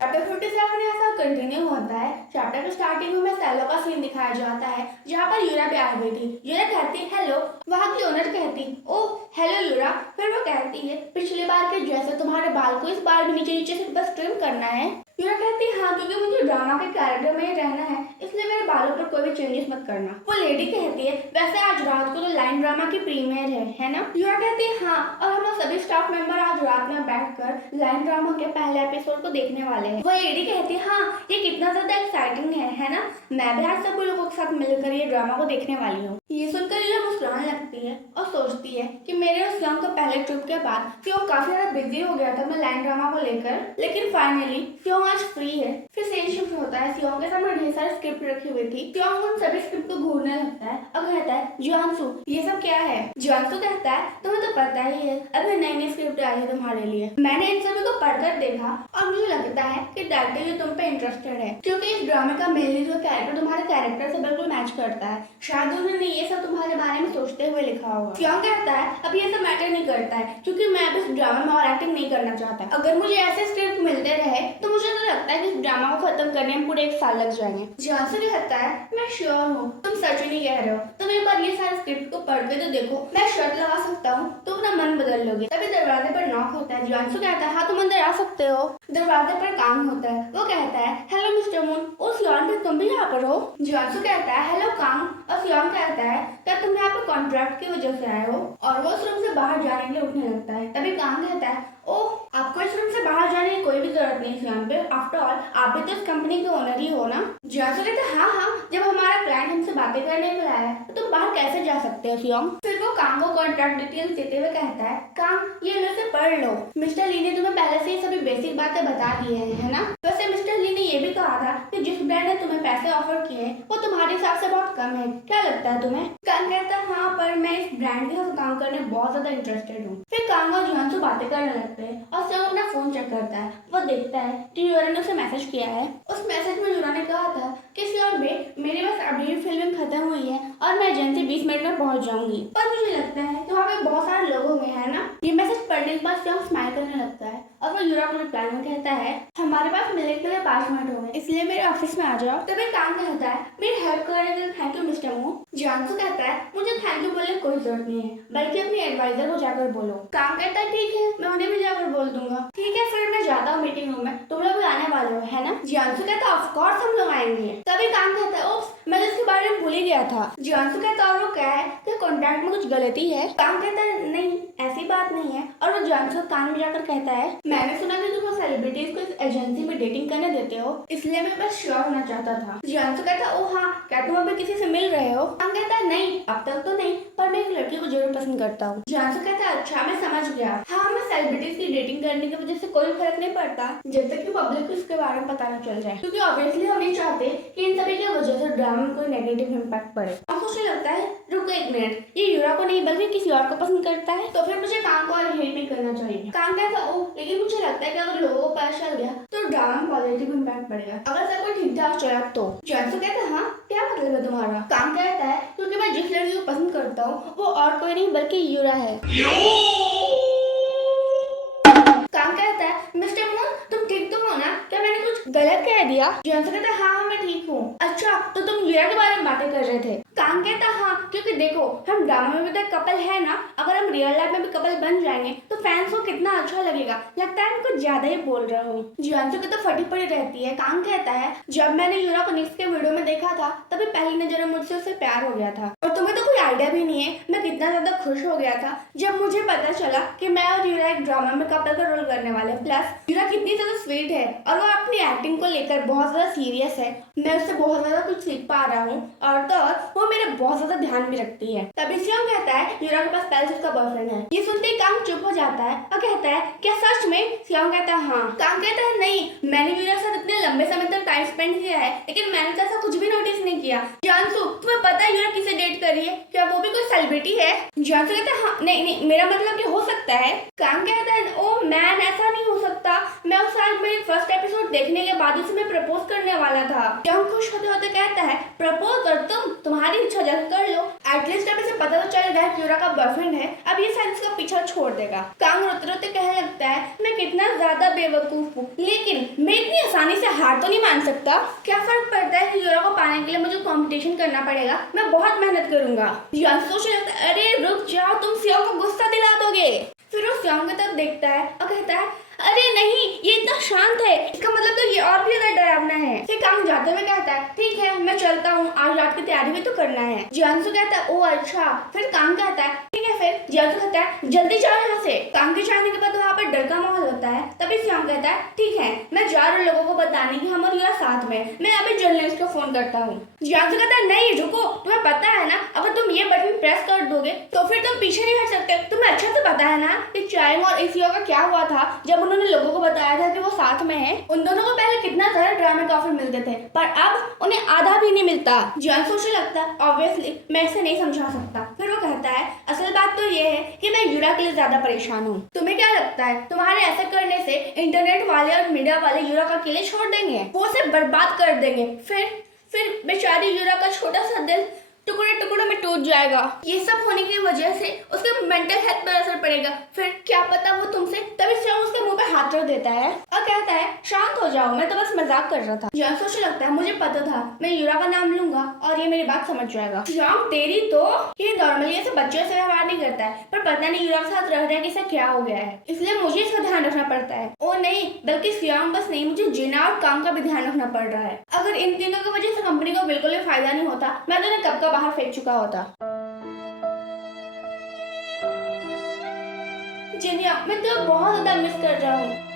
Chapter 57 ऐसा continue होता है। चैप्टर के स्टार्टिंग में सेलो का सीन दिखाया जाता है जहाँ पर यूरा भी आ गई थी। यूरा कहती हेलो, वहाँ की ओनर कहती ओह हेलो यूरा। फिर वो कहती है पिछली बार के जैसे तुम्हारे बाल को इस बार भी नीचे नीचे से बस ट्रिम करना है। यूरा कहती हाँ, क्योंकि मुझे ड्रामा के कैरेक्टर में ही रहना है, इसलिए मेरे बालों पर कोई भी चेंजेस मत करना। वो लेडी कहती है वैसे आज रात को तो लाइन ड्रामा की प्रीमियर है ना। यूरा कहती है हाँ, और हम सभी स्टाफ मेंबर आज रात में बैठकर लाइन ड्रामा के पहले एपिसोड को देखने वाले हैं। वो लेडी कहती है हाँ, ये कितना ज्यादा एक्साइटिंग है ना। मैं भी आज सब लोगों के साथ मिलकर ये ड्रामा को देखने वाली हूँ। ये सुनकर यूरा मुस्कुराने लगती है और सोचती है कि मेरे और सियोंग के पहले ट्रिप के बाद सियोंग काफी ज्यादा बिजी हो गया था मैं लाइन ड्रामा को लेकर, लेकिन फाइनली सियोंग आज फ्री है। फिर सेम शिफ्ट होता है। सियोंग के सामने ढेर सारी स्क्रिप्ट रखी हुई थी। सियोंग उन सभी स्क्रिप्ट को घूरने लगता है और कहता है जियांसु ये सब क्या है। जियांसु कहता है तुम्हें तो पता ही है, अभी नई नई स्क्रिप्ट आई है तुम्हारे लिए। मैंने इन सभी को पढ़कर देखा और मुझे लगता है कि डायरेक्टर भी तुम पे इंटरेस्टेड है, क्योंकि इस ड्रामे का मेनली जो कैरेक्टर तुम्हारे कैरेक्टर से बिल्कुल मैच करता है। शायद उन्होंने ये सब तुम्हारे बारे में सोचते हुए लिखा होगा। सियोंग कहता है अब ये सब मैटर नहीं करता है, क्योंकि मैं अब इस ड्रामा में और एक्टिंग नहीं करना चाहता। अगर मुझे ऐसे स्क्रिप्ट मिलते रहे तो मुझे तो लगता है कि इस ड्रामा को खत्म करने में पूरे 1 साल लग जाएंगे। जियांसु कहता है मैं श्योर हूँ तुम सच ही नहीं कह रहे हो, तुम एक बार ये सारे स्क्रिप्ट को पढ़ के तो देखो, मैं शर्त लगा सकता हूँ तुम अपना मन बदल लोगे। तभी दरवाजे पर नॉक होता है। जियांसु कहता है हाँ तुम अंदर आ सकते हो। दरवाजे पर काम होता है। वो कहता है हेलो मिस्टर मून, ओ सियोंग तुम भी यहाँ पर हो। जियांसु कहता है हेलो कांग, और सियोंग कहता है क्या तुम यहाँ पर कॉन्ट्रैक्ट की वजह से आए हो, और वो इस रूम से बाहर जाने के लिए उठने लगता है। तभी कांग कहता है ओह आपको इस रूम से बाहर जाने की कोई भी जरूरत नहीं सियोंग पे, आफ्टर ऑल आप भी तो इस कंपनी के ओनर ही हो ना। जियांसु कहता है हाँ, जब हमारा क्लाइंट हमसे बातें करने के लिए आया है तो तुम बाहर कैसे जा सकते हो सियोंग। फिर वो कांग को कॉन्ट्रैक्ट डिटेल्स देते हुए कहता है कांग ये लो से पढ़ लो, मिस्टर ली ने तुम्हें पहले से ही सभी बेसिक बातें बता दी है ना। वैसे मिस्टर ली ने ये भी कहा था कि जिस ब्रांड ने तुम्हें पैसे ऑफर किए वो तुम्हारे हिसाब से बहुत कम है, क्या लगता है तुम्हें। कांग कहता है हाँ, पर मैं इस ब्रांड के साथ काम करने बहुत ज्यादा इंटरेस्टेड हूँ। फिर कांग और जियांसु बातें करने लगते हैं और सियोंग अपना फोन चेक करता है। वो देखता है कि यूरा ने उसे मैसेज किया है। उस मैसेज में यूरा ने कहा था कि सियोंग मेरे पास अभी फिल्म खत्म हुई है और मैं एजेंसी 20 मिनट में पहुंच जाऊंगी, पर मुझे लगता है कि वहाँ पे बहुत सारे लोग होंगे है ना। ये मैसेज पढ़ने के बाद सियोंग स्माइल करने लगता है और वो यूरा को रिप्लाई में कहता है हमारे पास मिलने के लिए 5 मिनट हो गए, इसलिए मेरे ऑफिस में आ जाओ। तभी कांग कहता है मेरी हेल्प करने के लिए थैंक यू मिस्टर मू। जियांसु कहता है मुझे थैंक यू बोलने की कोई जरूरत नहीं है, बल्कि अपनी एडवाइजर को जाकर बोलो। कांग कहता है ठीक है, मैं उन्हें भी जाकर बोल दूंगा। ठीक है फिर मैं जाता हूँ मीटिंग रूम में, तुम लोग भी आने वाले हो है ना। जियांसु कहता है ऑफ कोर्स हम लोग आएंगे। तभी कांग कहता है ओप्स मैं इसके बारे में भूल ही गया था। जियांसु कहता है और वो क्या है कि कॉन्ट्रैक्ट में कुछ गलती है। कांग कहता है नहीं ऐसी बात नहीं है, और वो जियांसु कान में जाकर कहता है मैंने सुना कि तुम सेलिब्रिटीज को इस एजेंसी में डेटिंग करने देते हो, इसलिए मैं बस श्योर होना चाहता था। जियांसु कहता है ओ हाँ, क्या तुम अभी किसी से मिल रहे हो। कांग कहता है नहीं अब तक तो नहीं, पर मैं एक लड़की को जरूर पसंद करता हूँ। जियांसु कहता है अच्छा मैं समझ गया। हाँ मैं सेलिब्रिटीज की डेटिंग करने की वजह से कोई फर्क नहीं पड़ता जब तक कि पब्लिक को इसके बारे में पता न चल जाए, क्योंकि ऑब्वियसली हम नहीं चाहते कि इन सभी की वजह से ड्रामा में कोई नेगेटिव इम्पैक्ट पड़े। अब मुझे लगता है रुको 1 मिनट, ये यूरा को नहीं बल्कि किसी और को पसंद करता है, तो फिर मुझे कांग को और हेट नहीं करना चाहिए। कांग कहता है ओ लेकिन मुझे लगता है कि अगर लोगों को पता चल गया तो ड्रामा में पॉजिटिव इम्पैक्ट पड़ेगा, अगर सब कुछ ठीक ठाक चला तो। जियांसु कहता है हाँ क्या मतलब है तुम्हारा। कांग कहता है क्योंकि मैं जिस लड़की को पसंद करता हूँ वो और कोई नहीं बल्कि यूरा है। कांग कहता है मिस्टर मून तुम ठीक तो हो ना, क्या मैंने कुछ गलत कह दिया। जियांसु कहता है हाँ मैं ठीक हूँ। अच्छा तो तुम यूरा के बारे में बातें कर रहे थे। कांग कहता है हाँ, क्योंकि देखो हम ड्रामा में भी तो कपल है ना, अगर हम रियल लाइफ में भी कपल बन जाएंगे तो फैंस को कितना अच्छा लगेगा। लगता है मैं कुछ ज्यादा ही बोल रहा हूँ। जियांसु की तो फटी पड़ी रहती है। कांग कहता है जब मैंने यूरा को नेक्स्ट के वीडियो में देखा था तभी पहली नजर में मुझसे उससे प्यार हो गया था, और तुम्हें तो कोई आइडिया भी नहीं है मैं कितना ज्यादा खुश हो गया था जब मुझे पता चला कि मैं और यूरा एक ड्रामा में कपल का रोल करने वाले। प्लस यूरा कितनी ज्यादा स्वीट है और वो अपनी एक्टिंग को लेकर बहुत ज्यादा सीरियस है। मैं उससे बहुत ज्यादा कुछ सीख पा रहा हूँ और तो और वो मेरा बहुत ज्यादा ध्यान भी रखती है। तभी सियोंग कहता है यूरा के पास पहले उसका बॉयफ्रेंड है। ये सुनते ही कांग चुप हो जाता है और कहता है क्या सच में। सियोंग कहता है हाँ। कांग कहता है नहीं मैंने यूरा के साथ इतने लंबे समय तक टाइम स्पेंड किया है, लेकिन मैंने तो ऐसा कुछ भी नोटिस नहीं किया। जियांसु तुम्हें पता है यूरा किसे डेट कर रही है, क्या वो भी कोई सेलिब्रिटी है। जियांसू कहता है हाँ नहीं मेरा मतलब ये हो सकता है। कांग कहता है ओ मैन ऐसा नहीं हो सकता, मैं उस आज मेरे फर्स्ट एपिसोड देखने के बाद उसे मैं प्रपोज करने वाला था। जियांग खुश होते होते कहता है प्रपोज और तुम्हारी इच्छा जल्द कर लो, एटलीस्ट अब इसे पता तो चल गया यूरा का बॉयफ्रेंड है, अब ये शायद इसका पीछा छोड़ देगा। कांग रोते रोते कहने लगता है मैं कितना ज्यादा बेवकूफ हूँ, लेकिन मैं इतनी आसानी से हार तो नहीं मान सकता। क्या फर्क पड़ता है कि यूरा को पाने के लिए मुझे कंपटीशन करना पड़ेगा, मैं बहुत मेहनत करूंगा। जियांग सोचने लगता है अरे रुक जाओ, तुम सियोंग को गुस्सा दिला दोगे। फिर वो सियोंग की तरफ देखता है और कहता है अरे नहीं ये इतना शांत है, इसका मतलब तो ये और भी ज्यादा डरावना है। फिर कांग जाते हुए कहता है ठीक है मैं चलता हूँ, आज रात की तैयारी भी तो करना है। जियांसू कहता है ओ अच्छा। फिर कांग कहता है ठीक है। फिर जियांसू कहता है जल्दी जाओ यहाँ से। कांग के जाने के बाद वहाँ पर डर का माहौल होता है। तभी सियोंग कहता है ठीक है मैं जा रहा हूँ लोगों को बताने की हम और यूरा साथ में, मैं अभी जर्नलिस्ट को फोन करता हूँ। जियांसू कहता है नहीं रुको, तुम्हें पता है ना अगर तुम ये बटन प्रेस कर दोगे तो फिर तुम पीछे नहीं हट सकते। तुम्हें अच्छे से पता है ना कि चाइंग और इसियो का क्या हुआ था जब उन्होंने लोगों को बताया था कि वो साथ में हैं। उन दोनों को पहले कितना सारे ड्रामे के ऑफर मिलते थे पर अब उन्हें आधा भी नहीं मिलता। जियांसू से लगता है ऑब्वियसली मैं इसे नहीं समझा सकता। फिर वो कहता है असल बात तो ये है कि मैं यूरा के लिए ज्यादा परेशान हूँ। तुम्हें क्या लगता है तुम्हारे ऐसा करने से इंटरनेट वाले और मीडिया वाले यूरा का अकेले छोड़ देंगे, वो उसे बर्बाद कर देंगे। फिर बेचारी यूरा का छोटा सा दिल टुकड़े टुकड़ों में टूट जाएगा। ये सब होने की वजह से उसके मेंटल हेल्थ पर असर पड़ेगा। फिर क्या पता वो तुमसे। तभी सियोंग उसके मुंह पे हाथ रख देता है और कहता है शांत हो जाओ, मैं तो बस मजाक कर रहा था। जियांसू से लगता है मुझे पता था मैं यूरा का नाम लूंगा और ये मेरी बात समझ जाएगा। सियोंग तेरी तो ये नॉर्मली ऐसे बच्चों से व्यवहार नहीं करता है, पर पता नहीं यूरा के साथ रह रहे कि इसे क्या हो गया है, इसलिए मुझे इसका ध्यान रखना पड़ता है। ओ नहीं बल्कि सियोंग बस नहीं, मुझे जिना और कांग का भी ध्यान रखना पड़ रहा है। अगर इन तीनों की वजह से कंपनी को बिल्कुल भी फायदा नहीं होता, मैं तो कब का बाहर फेंक चुका होता। जिनिया मैं तो बहुत ज्यादा मिस कर रहा हूँ।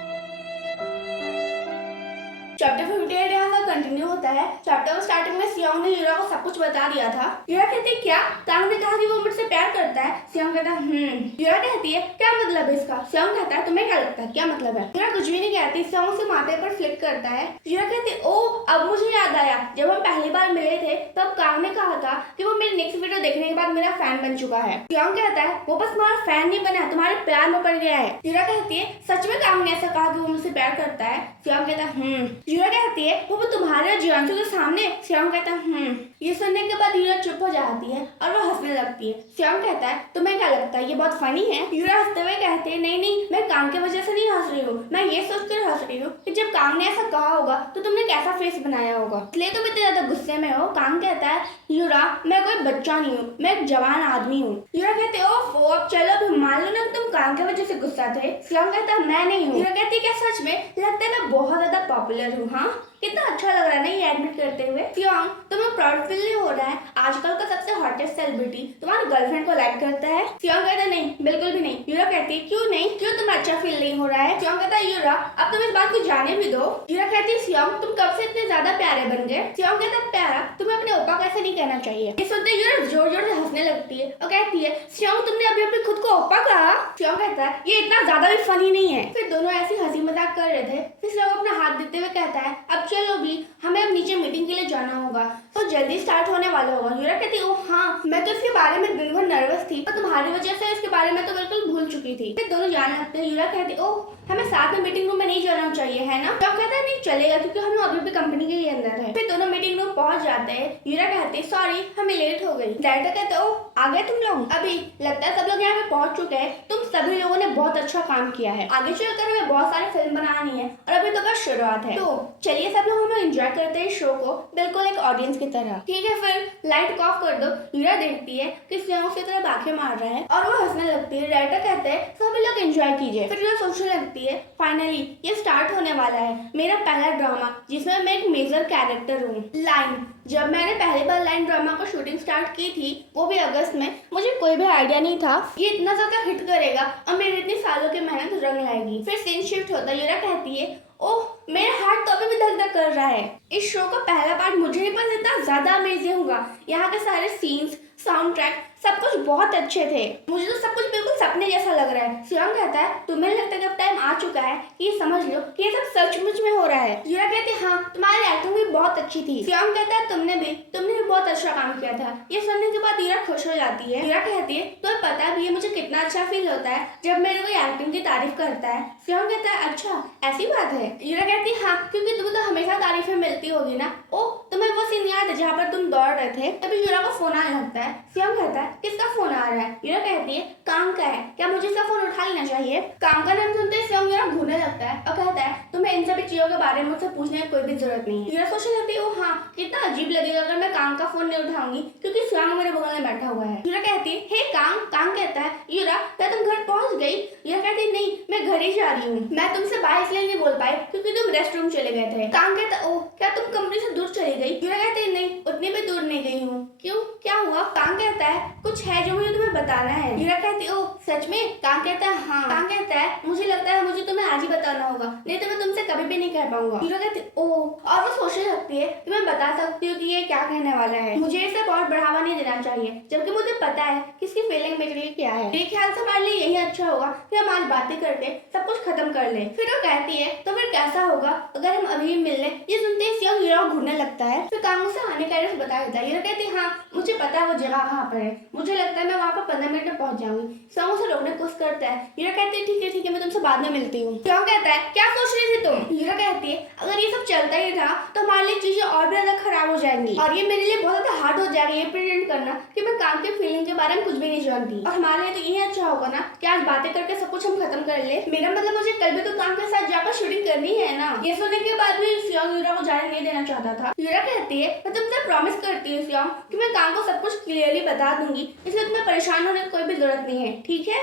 चैप्टर 58 यहाँ का कंटिन्यू होता है। चैप्टर स्टार्टिंग में सियोंग ने यूरा को सब कुछ बता दिया था। यूरा कहती है क्या? कांग ने कहा कि वो मुझसे प्यार करता है। सियोंग कहता है यूरा कहती है क्या मतलब है इसका? सियोंग कहता है तुम्हें क्या लगता है क्या मतलब है? यूरा कुछ भी नहीं कहती, सियोंग से माथे पर फ्लिक करता है। यूरा कहती ओ अब मुझे याद आया, जब हम पहली बार मिले थे तब कांग ने कहा था कि वो मेरी नेक्स्ट वीडियो देखने के बाद मेरा फैन बन चुका है। सियोंग कहता है वो बस तुम्हारा फैन नहीं बना, तुम्हारे प्यार में पड़ गया है। यूरा कहती है सच में कांग ने ऐसा कहा कि वो मुझसे प्यार करता है? सियोंग कहता है यूरा कहती है वो तुम्हारे जियांसू के सामने? सियोंग कहता है ये सुनने के बाद यूरा चुप हो जाती है और वो हंसने लगती है। सियोंग कहता है तुम्हें क्या लगता है ये बहुत फनी है? यूरा हंसते हुए कहते हैं नहीं मैं कांग की वजह से नहीं हंस रही हूँ, मैं ये सोचकर हंस रही हूँ कि जब कांग ने ऐसा कहा होगा तो तुमने कैसा फेस बनाया होगा, इसलिए तुम इतने ज्यादा गुस्से में हो। कांग कहता है यूरा मैं कोई बच्चा नहीं हूँ, मैं एक जवान आदमी हूँ। यूरा कहते ओफो अब चलो अभी मान लो ना तुम कांग की वजह से गुस्सा थे। सियोंग कहता है मैं नहीं हूँ। यूरा कहती है क्या सच में? लगता है मैं बहुत ज्यादा पॉपुलर हूँ। हाँ कितना अच्छा लग रहा है ना ये एडमिट करते हुए। सियोंग तुम्हें प्राउड फील नहीं हो रहा है? आजकल का सबसे हॉटेस्ट सेलिब्रिटी तुम्हारी गर्लफ्रेंड को लाइक करता है। सियोंग कहता है नहीं बिल्कुल भी नहीं। यूरा कहती है क्यों नहीं, क्यों तुम्हें अच्छा फील नहीं हो रहा है? सियोंग कहता है यूरा अब तुम इस बात को जाने भी दो। यूरा कहती है सियोंग तुम कब से इतने ज्यादा प्यारे बन गए? सियोंग कहता है प्यारा तुम्हें अपने ओपा कैसे नहीं कहना चाहिए। ये सुनते यूरा जोर जोर से हंसने लगती है और कहती है सियोंग तुमने अभी अपने खुद को ओपा कहा? सियोंग कहता है ये इतना ज्यादा भी फनी नहीं है। फिर दोनों ऐसी हंसी मजाक कर रहे थे। फिर सियोंग अपना हाथ देते हुए कहता है अब चलो भी हमें अब नीचे मीटिंग के लिए जाना होगा, तो जल्दी स्टार्ट होने वाला होगा। यूरा कहती है ओह हाँ मैं तो इसके बारे में दिन भर नर्वस थी और तुम्हारी वजह से इसके बारे में तो बिल्कुल भूल चुकी थी। फिर दोनों जाने लगते हैं। यूरा कहती ओह हमें साथ में मीटिंग रूम में नहीं जाना चाहिए है ना? तो कहता है नहीं चलेगा क्योंकि हम अभी भी कंपनी के ही अंदर है। फिर दोनों मीटिंग रूम पहुंच जाते हैं। यूरा कहती है सॉरी हमें लेट हो गई। डायरेक्टर कहते ओह आ गए तुम लोग? अभी लगता है सब लोग यहाँ पे पहुंच चुके हैं। तुम सभी लोगों ने बहुत अच्छा काम किया है, आगे चलकर हमें बहुत सारी फिल्म बनानी है और अभी तो बस शुरुआत है, तो चलिए सब लोग हम एंजॉय करते हैं शो को बिल्कुल एक ऑडियंस की तरह। ठीक है फिर लाइट ऑफ कर दो। यूरा देखती है कि सियोंग की तरफ आंखें मार रहा है और वो हंसने लगती है। डायरेक्टर कहते हैं सभी लोग एंजॉय कीजिए। फिर यूरा सोचने लगती है फाइनली ये स्टार्ट होने वाला है मेरा पहला ड्रामा जिसमें मैं एक मेजर कैरेक्टर हूँ। लाइन जब मैंने पहली बार लाइन ड्रामा को शूटिंग स्टार्ट की थी वो भी अगस्त में, मुझे कोई भी आइडिया नहीं था ये इतना ज्यादा हिट करेगा और मेरी इतनी सालों की मेहनत रंग लाएगी। फिर सीन शिफ्ट होता है। यूरा कहती है ओह मेरा हार्ट तो अभी भी धक धक कर रहा है। इस शो का पहला पार्ट मुझे नहीं पता इतना ज्यादा अमेजिंग होगा। यहाँ के सारे सीन्स, साउंड ट्रैक, सब कुछ बहुत अच्छे थे। मुझे तो सब कुछ बिल्कुल सपने जैसा लग रहा है। सियोंग कहता है तुम्हें लगता है कि अब टाइम आ चुका है कि ये समझ लो कि ये सब सचमुच में हो रहा है। यूरा कहती है हाँ तुम्हारी एक्टिंग भी बहुत अच्छी थी। सियोंग कहता है तुमने भी बहुत अच्छा काम किया था। ये सुनने के बाद यूरा खुश हो जाती है। यूरा कहती है तुम्हें पता भी है मुझे कितना अच्छा फील होता है जब मेरे कोई एक्टिंग की तारीफ करता है। सियोंग कहता है अच्छा ऐसी बात है। यूरा कहती है हाँ क्योंकि तुम्हें तो हमेशा तारीफें मिलती होगी ना। ओ तुम्हें वो सीन याद है जहाँ पर तुम दौड़ रहे थे? तभी यूरा को फोन आने लगता है। सियोंग कहता है किसका फोन आ रहा है? यूरा कहती है कांग का है, क्या मुझे इसका फोन उठा लेना चाहिए? कांग का नाम सुनते ही सियोंग यूरा घूरने लगता है और कहता है तुम्हें इन सभी चीजों के बारे में मुझसे पूछने की कोई भी जरूरत नहीं है। यूरा सोचने लगती है ओ हाँ कितना अजीब लगेगा अगर मैं कांग का फोन नहीं उठाऊंगी क्योंकि सियोंग मेरे बगल में बैठा हुआ है। यूरा कहती है हे कांग। कांग कहता है यूरा क्या तुम घर पहुंच गई? यूरा कहती है नहीं मैं घर ही जा रही हूँ। मैं तुमसे बाहर इसलिए नहीं बोल पाई क्योंकि तुम रेस्ट रूम चले गए थे। कांग कहता है ओ क्या तुम कंपनी से दूर चली गई? यूरा कहती है नहीं उतनी भी दूर नहीं गई हूँ। क्यों क्या हुआ? कांग कहता है कुछ है जो मुझे तुम्हें बताना है। यूरा कहती है ओ सच में? कांग कहता है हाँ। कांग कहता है मुझे लगता है मुझे तुम्हें आज ही बताना होगा नहीं तो मैं तुमसे कभी भी नहीं कह पाऊंगा। यूरा कहती है ओ और वो सोचने लगती है कि मैं बता सकती हूँ कि ये क्या कहने वाला है। मुझे इसे और बढ़ावा नहीं देना चाहिए जबकि मुझे पता है कि इसकी फीलिंग मेरे लिए क्या है। मेरे ख्याल से हमारे लिए यही अच्छा होगा कि हम आज बातें करके सब कुछ खत्म कर ले। फिर वो कहती है तो फिर कैसा होगा अगर हम अभी मिल ले? ये सुनते ही सियोंग यूरा को घूरने लगता है। फिर कांग उसे आने का एड्रेस बता देता है। यूरा कहती है हाँ मुझे पता है वो जगह कहाँ पर है। मुझे लगता है मैं वहाँ पर 15 मिनट में पहुंच जाऊंगी। सियोंग उसे रोकने की कोशिश करता है। यूरा कहती है ठीक है मैं तुमसे बाद में मिलती हूँ। सियोंग कहता है क्या सोच रही थी तुम? यूरा कहती है अगर ये सब चलता ही रहा तो हमारे लिए चीजें और भी ज्यादा खराब हो जाएंगी और ये मेरे लिए बहुत ज्यादा हार्ड हो जाएगा ये प्रिटेंड करना कि मैं काम के फीलिंग के बारे में कुछ भी नहीं जानती। और हमारे लिए तो यही अच्छा होगा ना कि आज बातें करके सब कुछ हम खत्म कर ले। मेरा मतलब मुझे कल भी तो काम के साथ जाकर शूटिंग करनी है ना। ये सुनने के बाद भी सियोंग यूरा को जाने नहीं देना चाहता था। यूरा कहती है मैं तुमसे प्रॉमिस करती हूँ सियोंग कि मैं काम को सब कुछ क्लियरली बता दूंगी इसलिए तुम्हें परेशान होने की कोई भी जरूरत नहीं है ठीक है।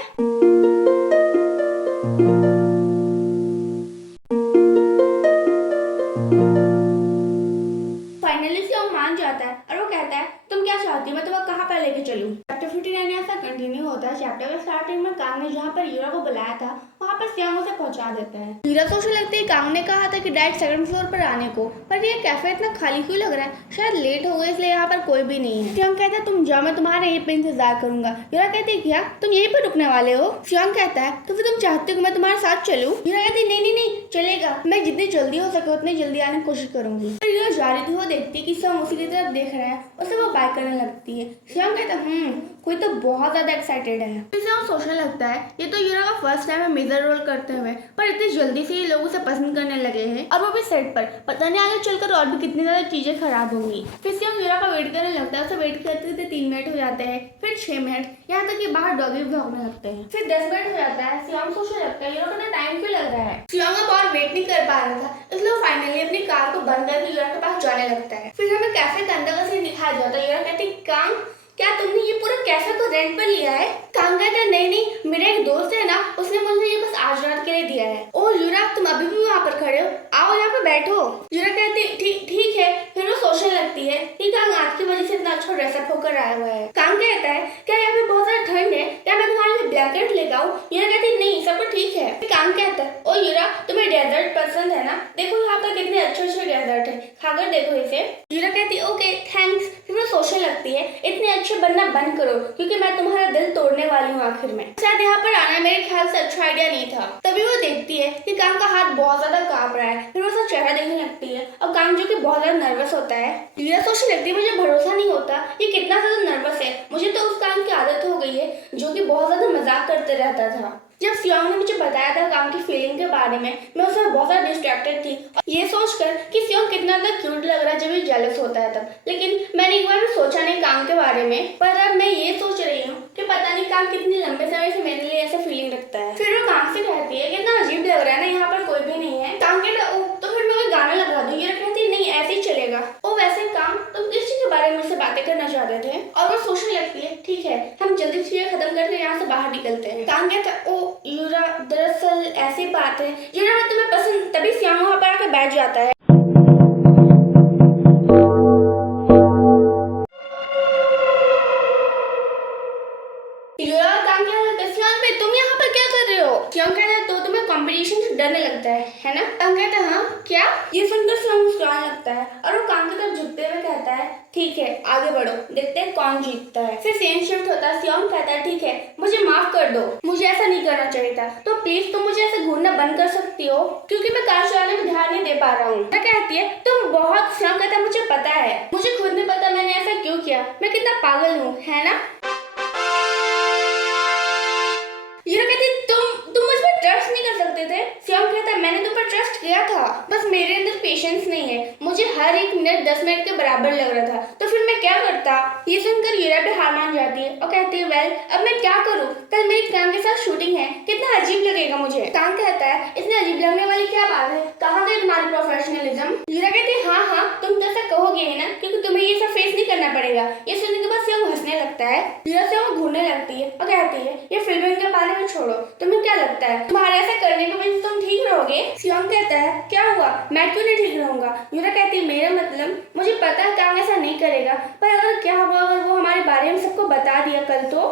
फाइनली सियोंग मान जाता है और वो कहता है तुम क्या चाहती हो मैं तुम्हें कहाँ पर लेके चलूं? चैप्टर 59 ऐसा कंटिन्यू होता है। चैप्टर के स्टार्टिंग में कांग ने जहाँ पर यूरा को बुलाया था वहाँ पर सियोंग उसे पहुँचा देता है। यूरा को उसे लगता है कांग ने कहा था कि डायरेक्ट सेकंड फ्लोर पर आने को, पर ये कैफे इतना खाली क्यों लग रहा है? शायद लेट हो गए इसलिए यहाँ पर कोई भी नहीं है। सियोंग कहता है तुम जाओ मैं तुम्हारे यहीं पे इंतजार करूंगा। यूरा कहती है क्या तुम यहीं पर रुकने वाले हो? सियोंग कहता है तो फिर तुम चाहते हो मैं तुम्हारे साथ चलूं? यूरा कहती है नहीं चलेगा, मैं जितनी जल्दी हो सके उतनी जल्दी आने की कोशिश करूंगी। पर यूरा जा रही थी वो देखती कि सियोंग उसी की तरफ देख रहा है उसे वो बाय करने लगती है। सियोंग कहता है कोई तो बहुत ज्यादा एक्साइटेड है। फिर सियोंग सोचने लगता है ये तो यूरा का फर्स्ट टाइम है मेजर रोल करते हुए, पर इतनी जल्दी से ये लोग उसे पसंद करने लगे हैं और वो भी सेट पर। पता नहीं आगे चलकर और भी कितनी ज्यादा चीजें खराब होंगी। फिर सियोंग यूरा का वेट करने लगता है। उसे वेट करते 3 मिनट हो जाते हैं, फिर 6 मिनट, यहाँ तक कि बाहर डॉगी भौंकने लगते हैं। फिर 10 मिनट हो जाता है। सियोंग सोचने लगता है यूरा को इतना टाइम क्यों लग रहा है। सियोंग अब और वेट नहीं कर पा रहा था इसलिए वो फाइनली अपनी कार को बंद करके यूरा के पास जाने लगता है। फिर हमें कैफे के अंदर का सीन दिखाया जाता है। यूरा कहती कांग क्या तुमने ये पूरा कैफे को रेंट पर लिया है? कांग कहता है नहीं मेरा एक दोस्त है ना उसने मुझे ये बस आज रात के लिए दिया है। ओ यूरा तुम अभी भी वहाँ पर खड़े हो, आओ यहाँ पे बैठो। यूरा कहती ठीक है। फिर वो सोचने लगती है कि कांग आज की वजह से इतना अच्छा ड्रेसअप होकर आया हुआ है। कांग कहता है क्या यहाँ पे बहुत ज्यादा ठंड है, क्या मैं तुम्हारे लिए ब्लैंकेट लेकर आऊं? यूरा कहती नहीं सब कुछ ठीक है। कांग कहता है ओ यूरा तुम्हें डेजर्ट पसंद है ना, देखो यहाँ पर कितने अच्छे डेजर्ट है, खाकर देखो इसे। यूरा कहती है ओके थैंक्स। फिर वो सोचने लगती है इतने अच्छे बनना बंद करो क्योंकि मैं तुम्हारा दिल तोड़ने वाली हूँ आखिर में। शायद यहाँ पर आना मेरे ख्याल से अच्छा आइडिया नहीं था। तभी वो देखती है कि कांग का हाथ बहुत ज्यादा कांप रहा है। फिर वो उसका चेहरा देखने लगती है और कांग जो कि बहुत ज्यादा नर्वस होता है। यूरा सोचने लगती है मुझे भरोसा नहीं होता ये कितना ज्यादा नर्वस है। मुझे तो उस कांग की आदत हो गई है जो कि बहुत ज्यादा मजाक करते रहता था। जब सियोंग ने मुझे बताया था काम की फीलिंग के बारे में मैं उसमें बहुत ज्यादा डिस्ट्रैक्टेड थी ये सोचकर कि सियोंग कितना ज्यादा क्यूट लग रहा है जब ये जेलस होता है तब। लेकिन मैंने एक बार भी सोचा नहीं काम के बारे में, पर अब मैं ये सोच रही हूँ कि पता नहीं काम कितने लंबे समय से मेरे लिए ऐसा फीलिंग रखता है। फिर वो काम से कहती है कितना अजीब लग रहा है ना यहाँ पर कोई भी नहीं है। काम कहता ओ तो फिर मैं कोई गाना लगा दूँ? ये कहती नहीं ऐसे ही चलेगा। ओ वैसे काम तुम किस चीज के बारे में मुझसे बातें करना चाहते थे? और वो सोचने लगती है ठीक है हम जल्दी से खत्म करके यहाँ से बाहर निकलते हैं। काम कहता ओ यूरा दरअसल ऐसी बात है यूरा मैं तुम्हें पसंद। तभी सियोंग वहाँ पर आकर बैठ जाता है। यूरा काम क्या लगता है सियोंग तुम यहाँ पर क्या कर रहे हो? सियोंग कहता है तो तुम्हें कंपटीशन से डरने लगता है ना? कांग कहता है हाँ क्या? ये सुनकर सियोंग मुस्कुराने लगता है और वो कांग की तरफ झुकते हुए कहता है ठीक है आगे बढ़ो, देखते हैं कौन जीतता है। फिर सीन शिफ्ट होता है, सियोंग कहता है ठीक है मुझे माफ कर दो, मुझे ऐसा नहीं करना चाहिए था, तो प्लीज तुम मुझे ऐसे घूरना बंद कर सकती हो क्योंकि मैं कार चलाने में ध्यान नहीं दे पा रहा हूँ। कहती है तुम बहुत। सियोंग कहता है मुझे पता है, मुझे खुद नहीं पता मैंने ऐसा क्यों किया, मैं कितना पागल हूँ है ना? यूरा कहती तुम मुझ पर ट्रस्ट नहीं कर सकते थे? सियोंग कहता है मैंने तुम पर ट्रस्ट किया था, बस मेरे अंदर पेशेंस नहीं है, मुझे हर एक मिनट 10 मिनट के बराबर लग रहा था, तो फिर मैं क्या करता? ये सुनकर यूरा भी हार मान जाती है और कहती है वेल अब मैं क्या करूँ, कल मेरी कांग के साथ शूटिंग है, कितना अजीब लगेगा मुझे। कांग कहता है इसमें अजीब लगने वाली क्या बात है, कहाँ गई तुम्हारी प्रोफेशनलिज्म? यूरा कहती है हाँ तुम तो ऐसा कहोगे ही ना क्योंकि तुम्हें ये सब फेस नहीं करना पड़ेगा। ये सुनने के बाद सियोंग हंसने लगता है, यूरा से वो घूरने लगती है और कहती है ये फिल्मिंग के बारे में छोड़ो, तुम्हें क्या लगता है तुम्हारे ऐसा करने की वजह से तुम ठीक रहोगे? सियोंग कहता है क्या हुआ, मैं क्यों नहीं ठीक रहूंगा? यूरा कहती है मेरा मतलब मुझे पता है कांग ऐसा नहीं करेगा, पर अगर क्या हुआ अगर वो हमारे बारे में सबको बता दिया कल तो?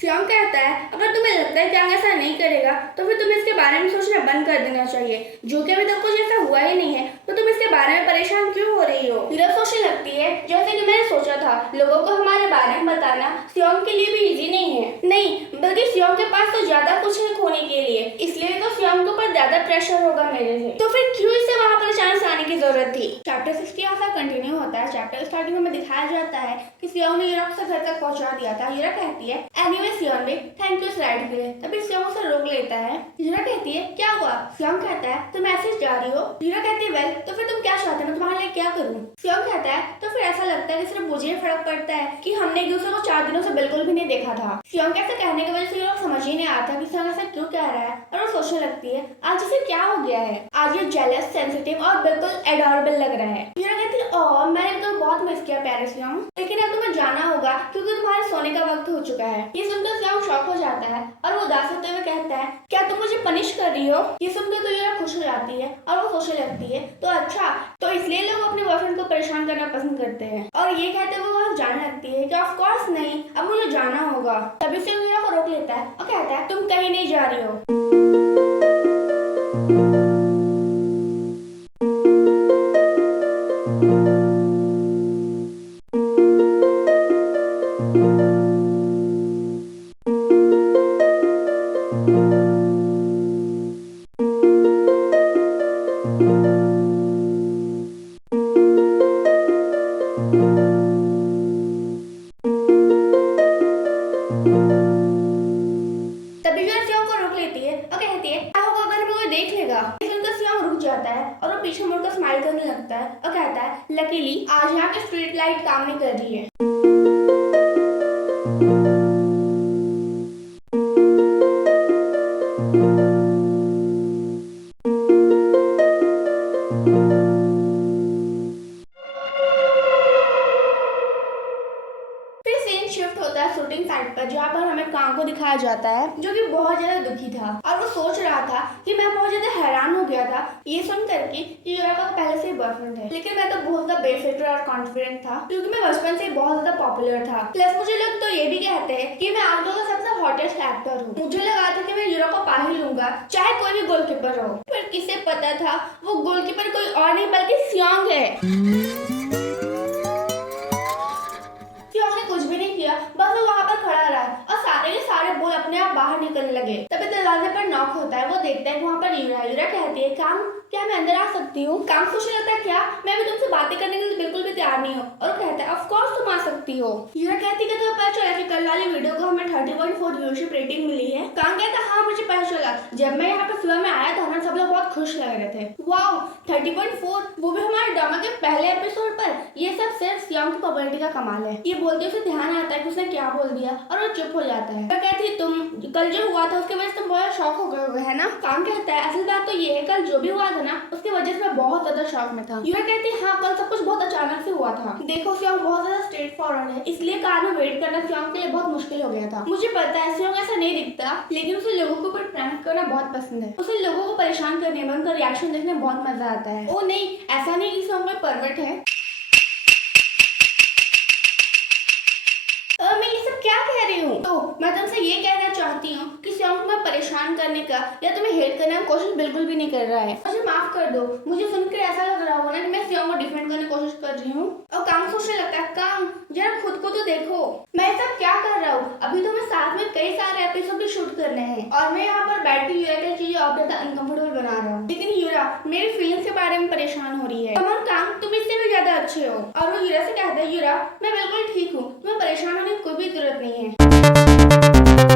सियोंग कहता है अगर तुम्हें लगता है कि कांग ऐसा नहीं करेगा तो फिर तुम्हें इसके बारे में सोचना बंद कर देना चाहिए, जो कि अभी तक कुछ ऐसा हुआ ही नहीं है, तो तुम इसके बारे में परेशान क्यों हो रही हो? यूरा सोचने लगती है जैसे कि मैंने सोचा था लोगों को हमारे बारे में बताना सियोंग के लिए भी इजी नहीं है, नहीं बल्कि सियोंग के पास तो ज्यादा कुछ है खोने के लिए, इसलिए तो सियोंग के ऊपर ज्यादा प्रेशर होगा मेरे से, तो फिर क्यों इसे वहाँ पर अचानक आने की जरूरत थी? चैप्टर 60 ऐसा कंटिन्यू होता है। चैप्टर स्टार्टिंग में दिखाया जाता है कि सियोंग ने यूरा को घर तक पहुंचा दिया था। यूरा कहती है एनीवे सियोंग थैंक यू इस राइड के लिए, तभी सियोंग उसे रोक लेता है। यूरा कहती है क्या हुआ? सियोंग कहता है तुम ऐसे जा रही हो? यूरा कहती है वेल तो फिर तुम क्या चाहते हो, तुम्हारे लिए क्या करूं? सियोंग कहता है तो फिर ऐसा लगता है कि सिर्फ मुझे फर्क पड़ता है कि हमने एक दूसरे को 4 दिनों से बिल्कुल भी नहीं देखा था। सियोंग ऐसे कहने की वजह से यूरा समझ ही नहीं आता कि सियोंग ऐसा क्यों कह रहा है और वो सोचने लगती है आज इसे क्या हो गया है, आज ये जेलस सेंसिटिव और बिल्कुल एडोरेबल लग रहा है। यूरा कहती है ओह मैंने तो बहुत मिस किया प्यारे सियोंग, लेकिन अब तुम्हें जाना होगा क्योंकि तुम्हारे सोने का वक्त हो चुका है। ये सुनकर सियोंग शॉक हो जाता है और वो उदास होते हुए कहता है क्या तुम मुझे पनिश कर रही हो? ये सुनकर तो यूरा खुश हो जाती है और वो सोचने लगती है तो अच्छा तो इसलिए लोग अपने बॉयफ्रेंड को परेशान करना पसंद करते हैं, और ये कहते हुए वो जाने लगती है कि ऑफ कोर्स नहीं अब मुझे जाना होगा। तभी से यूरा को रोक लेता है और कहता है तुम कहीं नहीं जा रही हो। तभी यूरा सियोंग को रोक लेती है और कहती है क्या होगा अगर हमें कोई देख लेगा? ये सुनकर सियोंग रुक जाता है और वो पीछे मुड़कर स्माइल करने लगता है और कहता है लकीली आज यहाँ की स्ट्रीट लाइट काम नहीं कर रही है। शिफ्ट होता है शूटिंग साइट पर जहाँ पर हमें कांग को दिखाया जाता है जो कि बहुत ज्यादा दुखी था और वो सोच रहा था कि मैं बहुत ज्यादा हैरान हो गया था ये सुन करके कि यूरा का पहले से ही बॉयफ्रेंड है, लेकिन मैं तो बहुत ज्यादा बेफिक्र और कॉन्फिडेंट था क्योंकि मैं बचपन से बहुत ज्यादा पॉपुलर था। प्लस मुझे लोग तो ये भी कहते हैं कि मैं आजकल का सबसे हॉटेस्ट एक्टर हूँ। मुझे लगा था कि मैं यूरा को पा ही लूंगा चाहे कोई भी गोलकीपर हो, पर किसे पता था वो गोलकीपर कोई और नहीं बल्कि सियोंग है। कुछ भी नहीं किया, बस वो वहाँ पर खड़ा रहा और सारे के सारे बोल अपने आप बाहर निकलने लगे। तभी दरवाजे पर नॉक होता है, वो देखता है कि वहाँ पर यूरा कहती है काम क्या मैं अंदर आ सकती हूँ? काम सोचने लगता है क्या मैं भी तुमसे बातें करने के लिए बिल्कुल भी तैयार नहीं हूँ, और कहता है ऑफ कोर्स तुम आ सकती हो। यूरा कहती है तुम्हें पता चला कि कल वाली वीडियो को हमें 30.4 व्यूअरशिप रेटिंग मिली है? काम कहता है हाँ मुझे पता चला, जब मैं यहाँ पर सुबह में आया था ना सब लोग बहुत खुश लग रहे थे। वाओ 30.4 वो भी हमारे ड्रामा के पहले एपिसोड पर, ये सब सिर्फ सियोंग की पॉपुलैरिटी का कमाल है। ये बोलते उसे ध्यान आता है कि उसने क्या बोल दिया और वो चुप हो जाता है। कहती है तुम कल जो हुआ था उसके वजह से तुम बहुत शॉक हो गए होगे है ना? काम कहता है असल बात तो ये है कल जो भी हुआ था ना उसकी वजह से मैं बहुत ज्यादा शॉक में था। यूरा कहती है हाँ कल सब कुछ बहुत अचानक से हुआ था। देखो सियोंग बहुत ज्यादा स्ट्रेट फॉरवर्ड है, इसलिए कार में वेट करना सियोंग के लिए बहुत मुश्किल हो गया था। मुझे पता है सियोंग ऐसा नहीं दिखता, लेकिन उसे लोगों के ऊपर प्रैंक करना बहुत पसंद है। उसे लोगों को परेशान करने में उनका रिएक्शन देखने में बहुत मजा आता है। ओ नहीं ऐसा नहीं कि सियोंग कोई परवर्ट है। मैं ये सब क्या कह रही हूँ। तो मैं तुमसे ये कहना चाहती हूँ कि शिवम तुम्हें परेशान करने का या तुम्हें हेल्प करने की कोशिश बिल्कुल भी नहीं कर रहा है। मुझे माफ कर दो, मुझे सुनकर ऐसा लग रहा होगा ना कि मैं शिवम को डिफेंड करने की कोशिश कर रही हूँ। और काम सोचने लगता है, काम जरा खुद को तो देखो, मैं सब क्या कर रहा हूँ। अभी तो मैं साथ में कई सारे एपिसोड भी शूट करने हैं और मैं यहाँ पर बैठ के यूरा की चीजें और ज्यादा अनकंफर्टेबल बना रहा हूँ। लेकिन यूरा मेरी फीलिंग्स के बारे में परेशान हो रही है। कमन काम, तुम इससे भी ज्यादा अच्छे हो। और वो यूरा से कहता है, यूरा मैं बिल्कुल ठीक हूँ, तुम्हें परेशान होने की कोई भी जरूरत नहीं है।